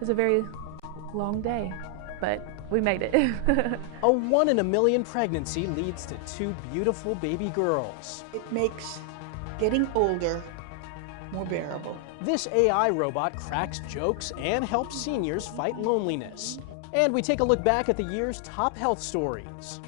was a very long day, but we made it. A 1 in a million pregnancy leads to 2 beautiful baby girls. It makes getting older more bearable. This AI robot cracks jokes and helps seniors fight loneliness. And we take a look back at the year's top health stories.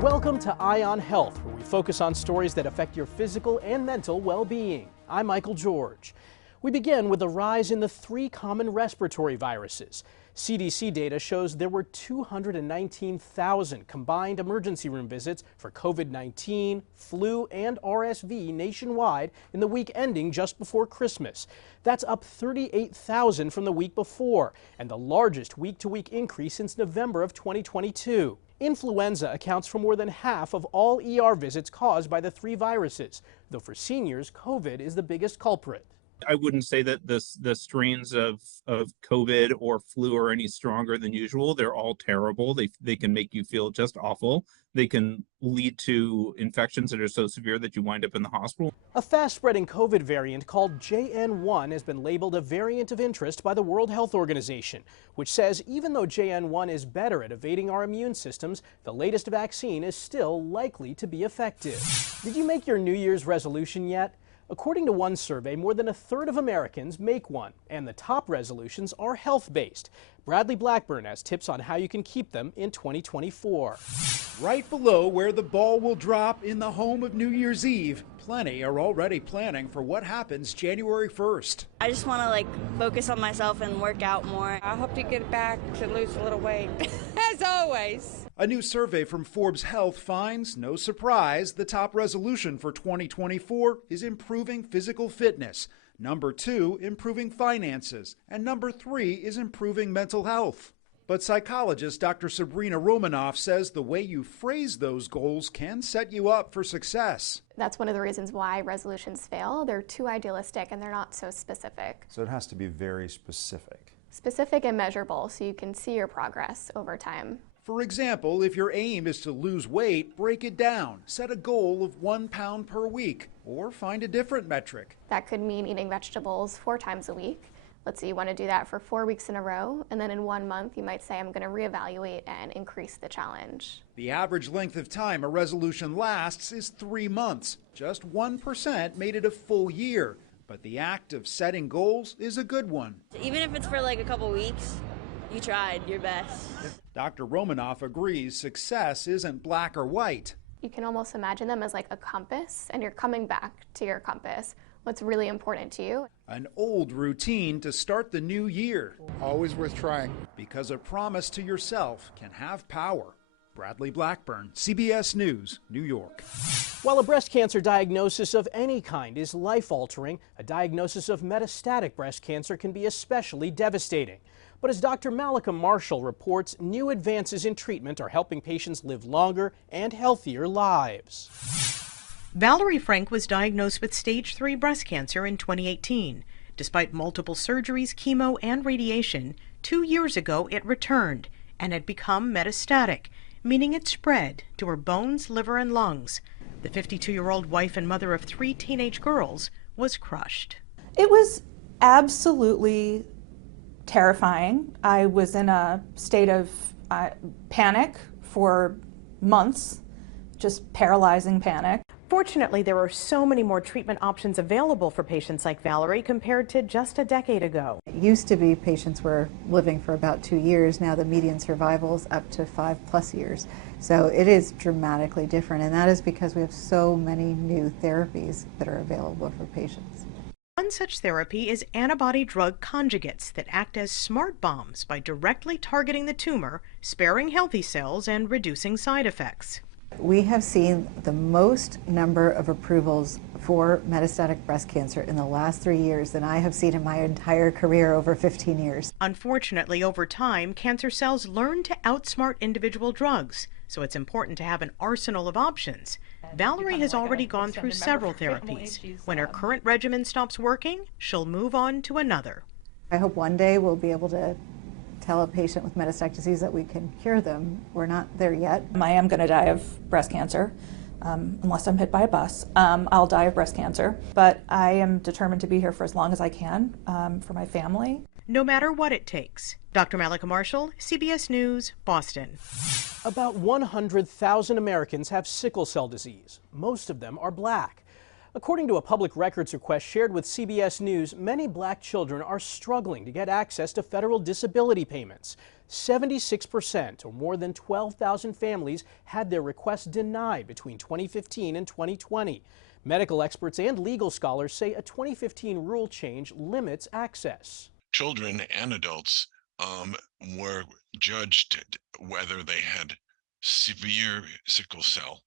Welcome to Eye on Health, where we focus on stories that affect your physical and mental well-being. I'm Michael George. We begin with a rise in the 3 common respiratory viruses. CDC data shows there were 219,000 combined emergency room visits for COVID-19, flu, and RSV nationwide in the week ending just before Christmas. That's up 38,000 from the week before, and the largest week-to-week increase since November of 2022. Influenza accounts for more than half of all ER visits caused by the 3 viruses, though for seniors, COVID is the biggest culprit. I wouldn't say that the strains of COVID or flu are any stronger than usual. They're all terrible. They can make you feel just awful. They can lead to infections that are so severe that you wind up in the hospital. A fast-spreading COVID variant called JN1 has been labeled a variant of interest by the World Health Organization, which says even though JN1 is better at evading our immune systems, the latest vaccine is still likely to be effective. Did you make your New Year's resolution yet? According to one survey, more than a third of Americans make one, and the top resolutions are health-based. Bradley Blackburn has tips on how you can keep them in 2024. Right below where the ball will drop in the home of New Year's Eve, plenty are already planning for what happens January 1st. I just want to focus on myself and work out more. I hope to get back to lose a little weight, as always. A new survey from Forbes Health finds, no surprise, the top resolution for 2024 is improving physical fitness. Number 2, improving finances. And number 3 is improving mental health. But psychologist Dr. Sabrina Romanoff says the way you phrase those goals can set you up for success. That's one of the reasons why resolutions fail. They're too idealistic and they're not so specific. So it has to be very specific. Specific and measurable so you can see your progress over time. For example, if your aim is to lose weight, break it down. Set a goal of 1 pound per week, or find a different metric. That could mean eating vegetables 4 times a week. Let's say you want to do that for 4 weeks in a row, and then in 1 month you might say, I'm going to reevaluate and increase the challenge. The average length of time a resolution lasts is 3 months. Just 1% made it a full year. But the act of setting goals is a good one. Even if it's for a couple weeks, you tried your best. Dr. Romanoff agrees success isn't black or white. You can almost imagine them as like a compass, and you're coming back to your compass. What's really important to you? An old routine to start the new year. Always worth trying. Because a promise to yourself can have power. Bradley Blackburn, CBS News, New York. While a breast cancer diagnosis of any kind is life-altering, a diagnosis of metastatic breast cancer can be especially devastating. But as Dr. Malika Marshall reports, new advances in treatment are helping patients live longer and healthier lives. Valerie Frank was diagnosed with stage 3 breast cancer in 2018. Despite multiple surgeries, chemo, and radiation, 2 years ago it returned and had become metastatic, meaning it spread to her bones, liver, and lungs. The 52-year-old wife and mother of 3 teenage girls was crushed. It was absolutely terrifying. I was in a state of panic for months, just paralyzing panic. Fortunately, there are so many more treatment options available for patients like Valerie compared to just a decade ago. It used to be patients were living for about 2 years. Now the median survival is up to 5+ years. So it is dramatically different, and that is because we have so many new therapies that are available for patients. One such therapy is antibody-drug conjugates that act as smart bombs by directly targeting the tumor, sparing healthy cells, and reducing side effects. We have seen the most number of approvals for metastatic breast cancer in the last 3 years than I have seen in my entire career over 15 years. Unfortunately, over time, cancer cells learn to outsmart individual drugs, so it's important to have an arsenal of options. Valerie has already gone through several therapies. When her current regimen stops working, she'll move on to another. I hope one day we'll be able to tell a patient with metastatic disease that we can cure them. We're not there yet. I am going to die of breast cancer, unless I'm hit by a bus, I'll die of breast cancer. But I am determined to be here for as long as I can for my family. No matter what it takes. Dr. Malika Marshall, CBS News, Boston. About 100,000 Americans have sickle cell disease. Most of them are black. According to a public records request shared with CBS News, many black children are struggling to get access to federal disability payments. 76%, or more than 12,000 families, had their requests denied between 2015 and 2020. Medical experts and legal scholars say a 2015 rule change limits access. Children and adults were judged whether they had severe sickle cell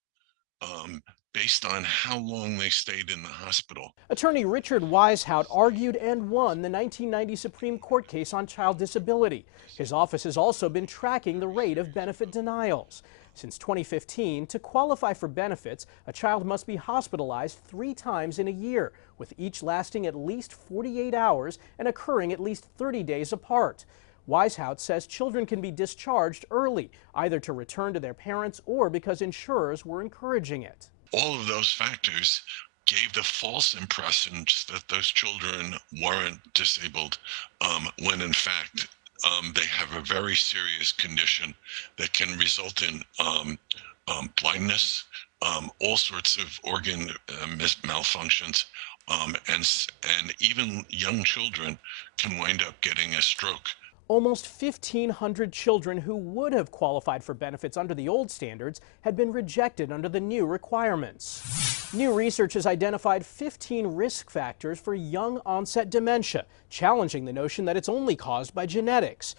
based on how long they stayed in the hospital. Attorney Richard Wisehout argued and won the 1990 Supreme Court case on child disability. His office has also been tracking the rate of benefit denials. Since 2015, to qualify for benefits, a child must be hospitalized 3 times in a year, with each lasting at least 48 hours and occurring at least 30 days apart. Wisehout says children can be discharged early, either to return to their parents or because insurers were encouraging it. All of those factors gave the false impression that those children weren't disabled, when in fact they have a very serious condition that can result in blindness, all sorts of organ malfunctions, and even young children can wind up getting a stroke. Almost 1,500 children who would have qualified for benefits under the old standards had been rejected under the new requirements. New research has identified 15 risk factors for young-onset dementia, challenging the notion that it's only caused by genetics.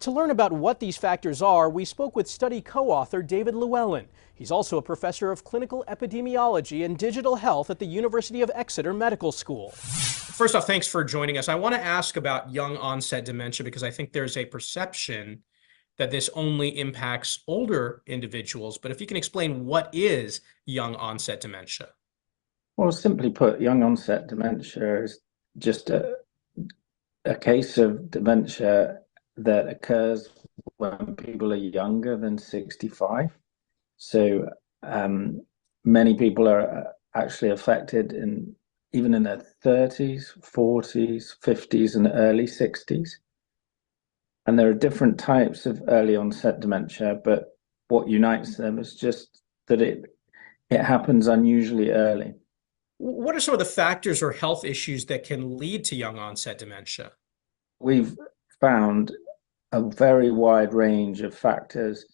To learn about what these factors are, we spoke with study co-author David Llewellyn. He's also a professor of clinical epidemiology and digital health at the University of Exeter Medical School. First off, thanks for joining us. I want to ask about young-onset dementia because I think there's a perception that this only impacts older individuals. But if you can explain what is young-onset dementia? Well, simply put, young-onset dementia is just a case of dementia that occurs when people are younger than 65. So many people are actually affected even in their 30s, 40s, 50s, and early 60s. And there are different types of early onset dementia, but what unites them is just that it happens unusually early. What are some of the factors or health issues that can lead to young onset dementia? We've found a very wide range of factors,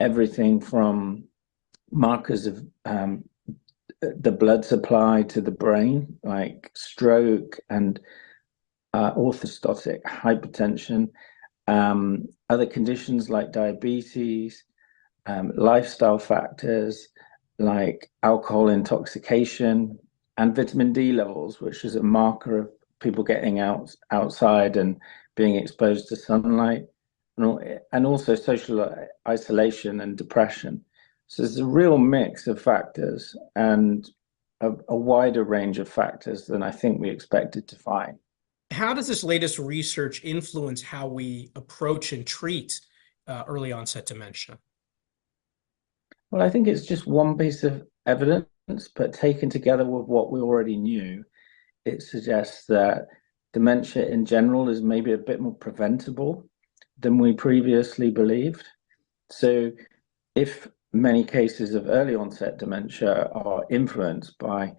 everything from markers of the blood supply to the brain, like stroke and orthostatic hypertension, other conditions like diabetes, lifestyle factors like alcohol intoxication, and vitamin D levels, which is a marker of people getting outside and being exposed to sunlight, and also social isolation and depression. So there's a real mix of factors and a wider range of factors than I think we expected to find. How does this latest research influence how we approach and treat early onset dementia? Well, I think it's just one piece of evidence, but taken together with what we already knew, it suggests that dementia in general is maybe a bit more preventable than we previously believed. So if many cases of early onset dementia are influenced by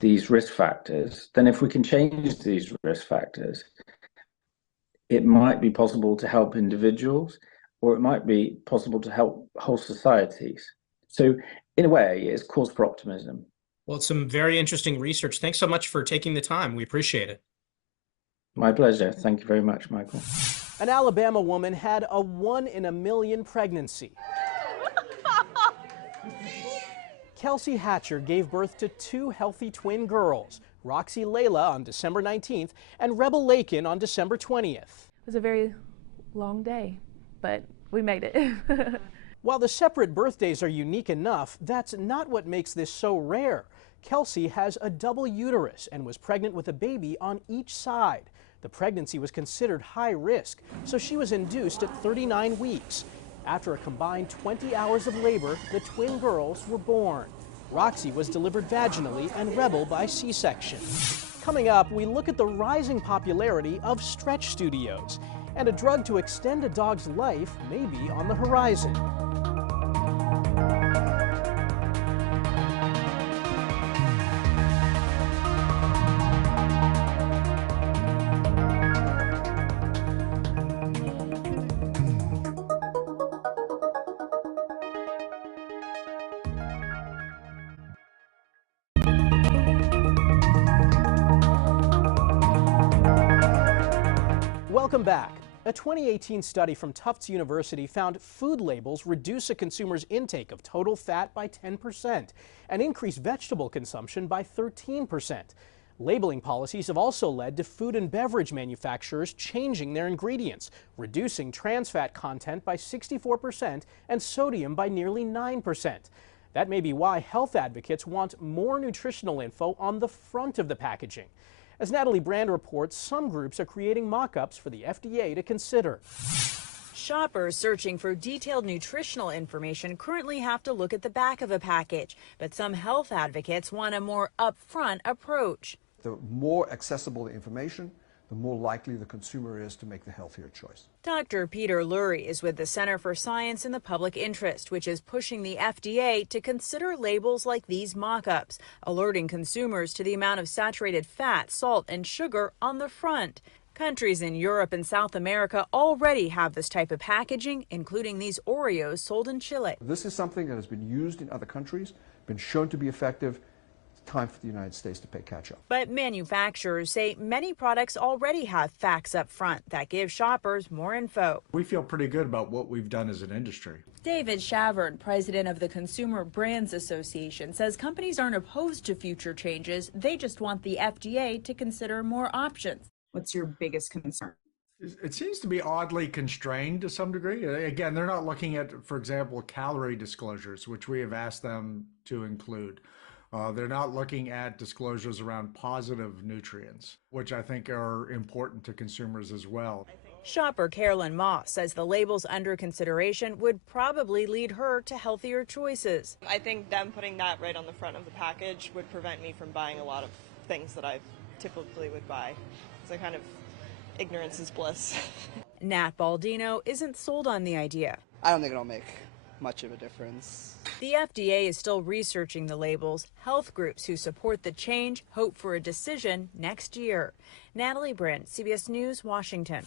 these risk factors, then if we can change these risk factors, it might be possible to help individuals, or it might be possible to help whole societies. So in a way, it's cause for optimism. Well, it's some very interesting research. Thanks so much for taking the time. We appreciate it. My pleasure. Thank you very much, Michael. An Alabama woman had a 1 in a million pregnancy. Kelsey Hatcher gave birth to 2 healthy twin girls, Roxy Layla on December 19th and Rebel Lakin on December 20th. It was a very long day, but we made it. While the separate birthdays are unique enough, that's not what makes this so rare. Kelsey has a double uterus and was pregnant with a baby on each side. The pregnancy was considered high risk, so she was induced at 39 weeks. After a combined 20 hours of labor, the twin girls were born. Roxy was delivered vaginally and Rebel by C-section. Coming up, we look at the rising popularity of stretch studios, and a drug to extend a dog's life may be on the horizon. Welcome back. A 2018 study from Tufts University found food labels reduce a consumer's intake of total fat by 10% and increase vegetable consumption by 13%. Labeling policies have also led to food and beverage manufacturers changing their ingredients, reducing trans fat content by 64% and sodium by nearly 9%. That may be why health advocates want more nutritional info on the front of the packaging. As Natalie Brand reports, some groups are creating mock-ups for the FDA to consider. Shoppers searching for detailed nutritional information currently have to look at the back of a package, but some health advocates want a more upfront approach. The more accessible the information, the more likely the consumer is to make the healthier choice. Dr. Peter Lurie is with the Center for Science in the Public Interest, which is pushing the FDA to consider labels like these mock-ups, alerting consumers to the amount of saturated fat, salt, and sugar on the front. Countries in Europe and South America already have this type of packaging, including these Oreos sold in Chile. This is something that has been used in other countries, been shown to be effective. Time for the United States to play catch-up. But manufacturers say many products already have facts up front that give shoppers more info. We feel pretty good about what we've done as an industry. David Shavern, president of the Consumer Brands Association, says companies aren't opposed to future changes. They just want the FDA to consider more options. What's your biggest concern? It seems to be oddly constrained to some degree. Again, they're not looking at, for example, calorie disclosures, which we have asked them to include. They're not looking at disclosures around positive nutrients, which I think are important to consumers as well. Shopper Carolyn Moss says the labels under consideration would probably lead her to healthier choices. I think them putting that right on the front of the package would prevent me from buying a lot of things that I typically would buy. So kind of ignorance is bliss. Nat Baldino isn't sold on the idea. I don't think it'll make much of a difference. The FDA is still researching the labels. Health groups who support the change hope for a decision next year. Natalie Brand, CBS News, Washington.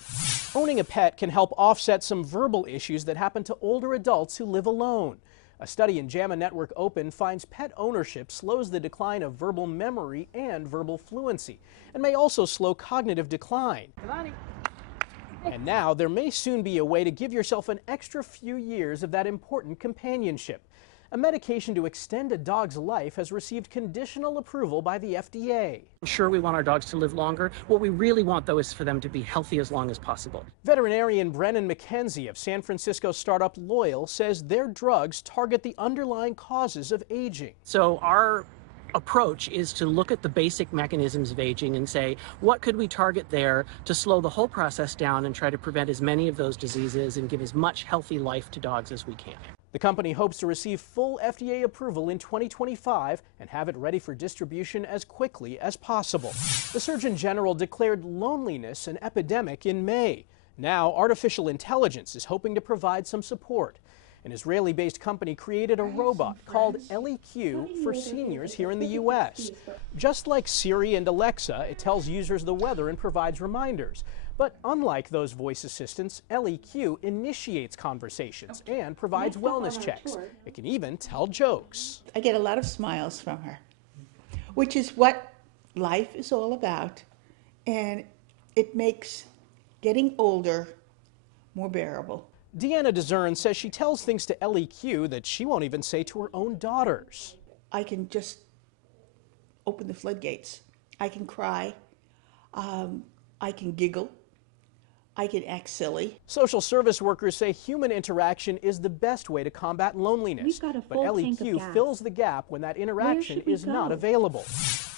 Owning a pet can help offset some verbal issues that happen to older adults who live alone. A study in JAMA Network Open finds pet ownership slows the decline of verbal memory and verbal fluency, and may also slow cognitive decline. And now there may soon be a way to give yourself an extra few years of that important companionship. A medication to extend a dog's life has received conditional approval by the FDA. Sure, we want our dogs to live longer. What we really want, though, is for them to be healthy as long as possible. Veterinarian Brennan McKenzie of San Francisco startup Loyal says their drugs target the underlying causes of aging. So our approach is to look at the basic mechanisms of aging and say, what could we target there to slow the whole process down and try to prevent as many of those diseases and give as much healthy life to dogs as we can. The company hopes to receive full FDA approval in 2025 and have it ready for distribution as quickly as possible. The Surgeon General declared loneliness an epidemic in May. Now, artificial intelligence is hoping to provide some support. An Israeli-based company created a robot called LEQ for seniors here in the U.S. Just like Siri and Alexa, it tells users the weather and provides reminders. But unlike those voice assistants, LEQ initiates conversations and provides wellness checks. It can even tell jokes. I get a lot of smiles from her, which is what life is all about, and it makes getting older more bearable. Deanna DeZern says she tells things to LEQ that she won't even say to her own daughters. I can just open the floodgates. I can cry. I can giggle. I can act silly. Social service workers say human interaction is the best way to combat loneliness. But LEQ fills the gap when that interaction is not available.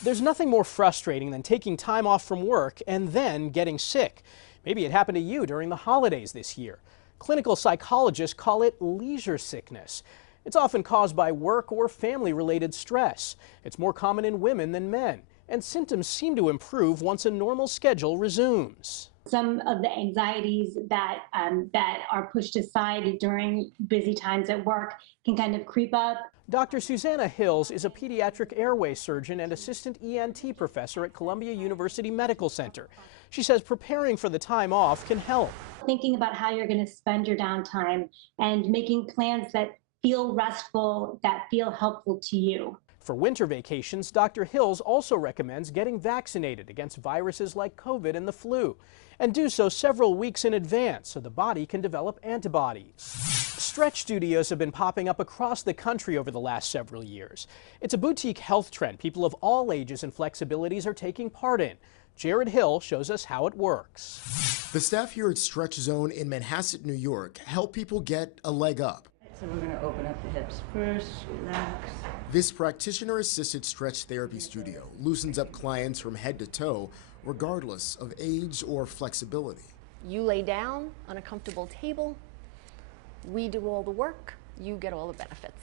There's nothing more frustrating than taking time off from work and then getting sick. Maybe it happened to you during the holidays this year. Clinical psychologists call it leisure sickness. It's often caused by work or family-related stress. It's more common in women than men, and symptoms seem to improve once a normal schedule resumes. Some of the anxieties that are pushed aside during busy times at work can kind of creep up. Dr. Susanna Hills is a pediatric airway surgeon and assistant ENT professor at Columbia University Medical Center. She says preparing for the time off can help. Thinking about how you're going to spend your downtime and making plans that feel restful, that feel helpful to you. For winter vacations, Dr. Hills also recommends getting vaccinated against viruses like COVID and the flu, and do so several weeks in advance so the body can develop antibodies. Stretch studios have been popping up across the country over the last several years. It's a boutique health trend people of all ages and flexibilities are taking part in. Jared Hill shows us how it works. The staff here at Stretch Zone in Manhasset, New York, help people get a leg up. So we're going to open up the hips first, relax. This practitioner-assisted stretch therapy studio loosens up clients from head to toe, regardless of age or flexibility. You lay down on a comfortable table, we do all the work, you get all the benefits.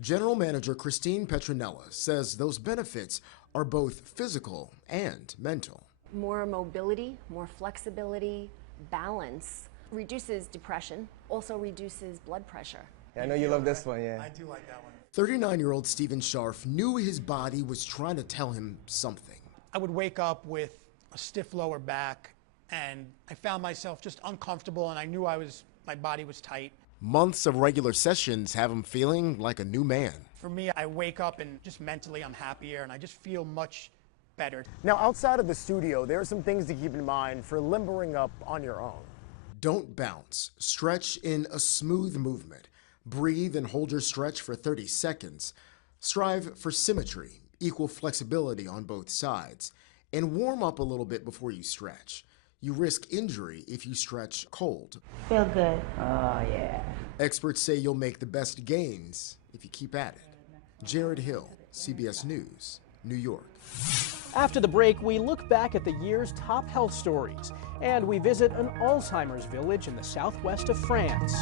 General Manager Christine Petronella says those benefits are both physical and mental. More mobility, more flexibility, balance, reduces depression, also reduces blood pressure. Yeah, I know you love this one, yeah. I do like that one. 39-year-old Stephen Scharf knew his body was trying to tell him something. I would wake up with a stiff lower back, and I found myself just uncomfortable, and I knew my body was tight. Months of regular sessions have him feeling like a new man. For me, I wake up and just mentally I'm happier, and I just feel much better. Now, outside of the studio, there are some things to keep in mind for limbering up on your own. Don't bounce. Stretch in a smooth movement. Breathe and hold your stretch for 30 seconds. Strive for symmetry, equal flexibility on both sides, and warm up a little bit before you stretch. You risk injury if you stretch cold. Feel good. Oh, yeah. Experts say you'll make the best gains if you keep at it. Jared Hill, CBS News, New York. After the break, we look back at the year's top health stories, and we visit an Alzheimer's village in the southwest of France.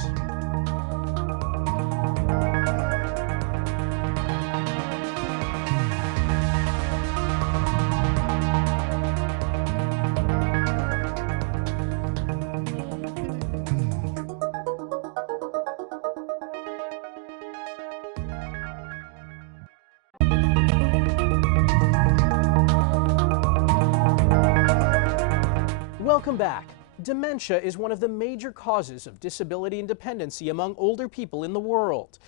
Welcome back. Dementia is one of the major causes of disability and dependency among older people in the world.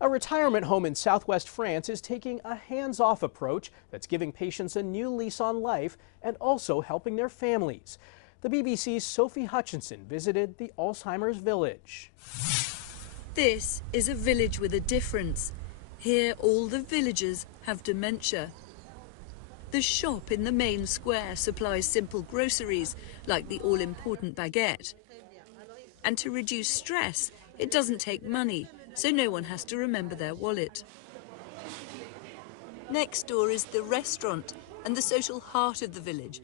A retirement home in southwest France is taking a hands-off approach that's giving patients a new lease on life and also helping their families. The BBC's Sophie Hutchinson visited the Alzheimer's village. This is a village with a difference. Here all the villagers have dementia. The shop in the main square supplies simple groceries, like the all-important baguette. And to reduce stress, it doesn't take money, so no one has to remember their wallet. Next door is the restaurant and the social heart of the village,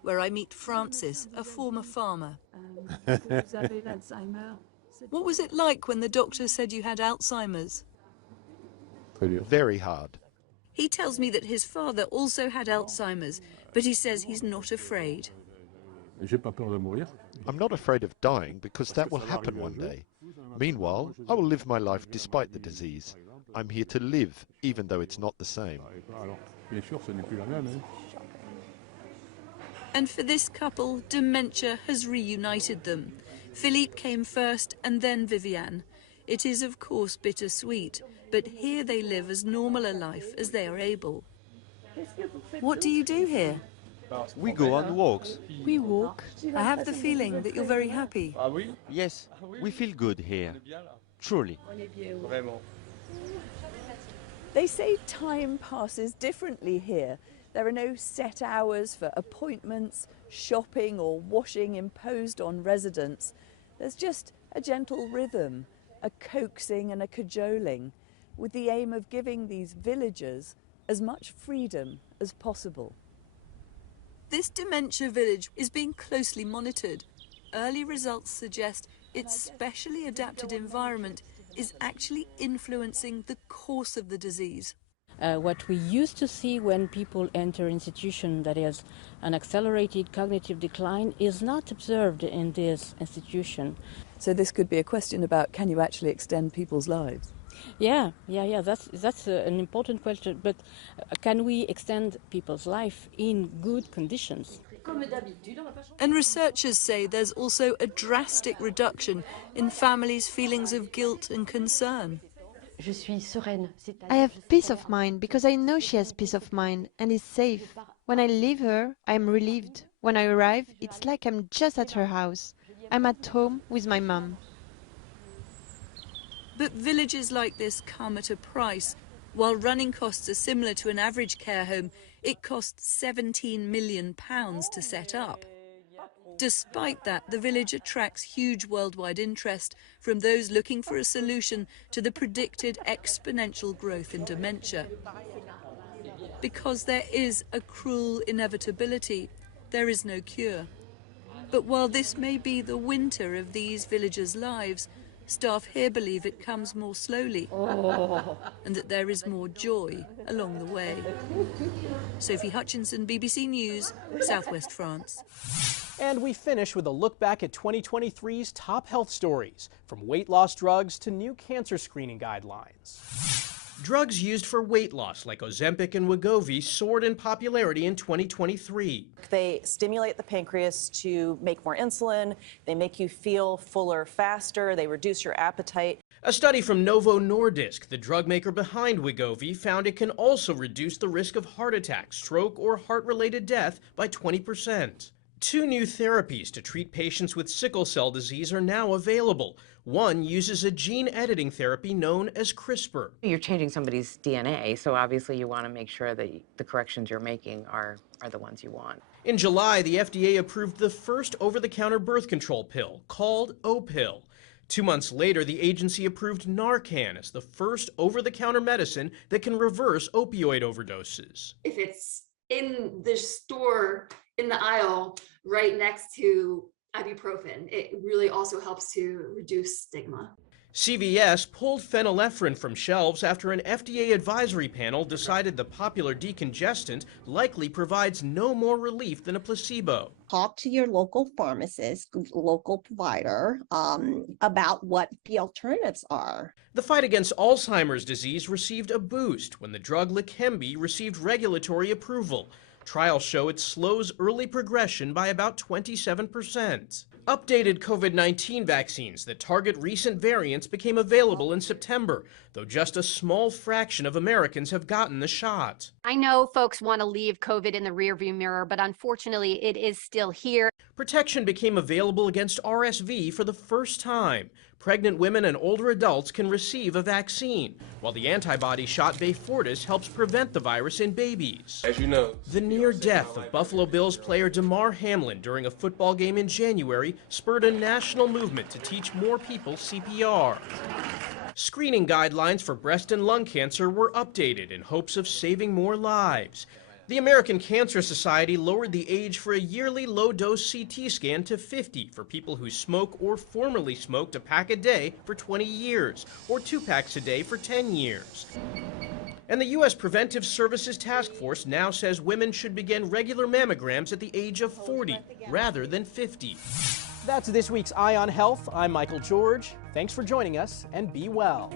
where I meet Francis, a former farmer. What was it like when the doctor said you had Alzheimer's? Very hard. He tells me that his father also had Alzheimer's, but he says he's not afraid. I'm not afraid of dying because that will happen one day. Meanwhile, I will live my life despite the disease. I'm here to live, even though it's not the same. And for this couple, dementia has reunited them. Philippe came first and then Viviane. It is, of course, bittersweet, but here they live as normal a life as they are able. What do you do here? We go on walks. We walk. I have the feeling that you're very happy. Yes, we feel good here. Truly. They say time passes differently here. There are no set hours for appointments, shopping or washing imposed on residents. There's just a gentle rhythm, a coaxing and a cajoling, with the aim of giving these villagers as much freedom as possible. This dementia village is being closely monitored. Early results suggest its specially adapted environment is actually influencing the course of the disease. What we used to see when people enter institution, that is an accelerated cognitive decline, is not observed in this institution. So this could be a question about, can you actually extend people's lives? Yeah. That's an important question. But can we extend people's life in good conditions? And researchers say there's also a drastic reduction in families' feelings of guilt and concern. I have peace of mind because I know she has peace of mind and is safe. When I leave her, I am relieved. When I arrive, it's like I'm just at her house. I'm at home with my mum. But villages like this come at a price. While running costs are similar to an average care home, it costs £17 million to set up. Despite that, the village attracts huge worldwide interest from those looking for a solution to the predicted exponential growth in dementia. Because there is a cruel inevitability, there is no cure. But while this may be the winter of these villagers' lives, staff here believe it comes more slowly and that there is more joy along the way. Sophie Hutchinson, BBC News, Southwest France. And we finish with a look back at 2023's top health stories, from weight loss drugs to new cancer screening guidelines. Drugs used for weight loss like Ozempic and Wegovy soared in popularity in 2023. They stimulate the pancreas to make more insulin, they make you feel fuller faster, they reduce your appetite. A study from Novo Nordisk, the drug maker behind Wegovy, found it can also reduce the risk of heart attack, stroke, or heart-related death by 20%. 2 new therapies to treat patients with sickle cell disease are now available. One uses a gene editing therapy known as CRISPR. You're changing somebody's DNA, so obviously you want to make sure that the corrections you're making are the ones you want. In July, the FDA approved the first over-the-counter birth control pill, called O-Pill. 2 months later, the agency approved Narcan as the first over-the-counter medicine that can reverse opioid overdoses. If it's in the store, in the aisle, right next to ibuprofen, it really also helps to reduce stigma. CVS pulled phenylephrine from shelves after an FDA advisory panel decided the popular decongestant likely provides no more relief than a placebo. Talk to your local pharmacist, local provider, about what the alternatives are. The fight against Alzheimer's disease received a boost when the drug Leqembi received regulatory approval. Trials show it slows early progression by about 27%. Updated COVID-19 vaccines that target recent variants became available in September, though just a small fraction of Americans have gotten the shot. I know folks want to leave COVID in the rearview mirror, but unfortunately it is still here. Protection became available against RSV for the first time. Pregnant women and older adults can receive a vaccine, while the antibody shot Beyfortus helps prevent the virus in babies. As you know, the near death of Buffalo Bills player Damar Hamlin during a football game in January spurred a national movement to teach more people CPR. Screening guidelines for breast and lung cancer were updated in hopes of saving more lives. The American Cancer Society lowered the age for a yearly low-dose CT scan to 50 for people who smoke or formerly smoked a pack a day for 20 years, or 2 packs a day for 10 years. And the U.S. Preventive Services Task Force now says women should begin regular mammograms at the age of 40 rather than 50. That's this week's Eye on Health. I'm Michael George. Thanks for joining us, and be well.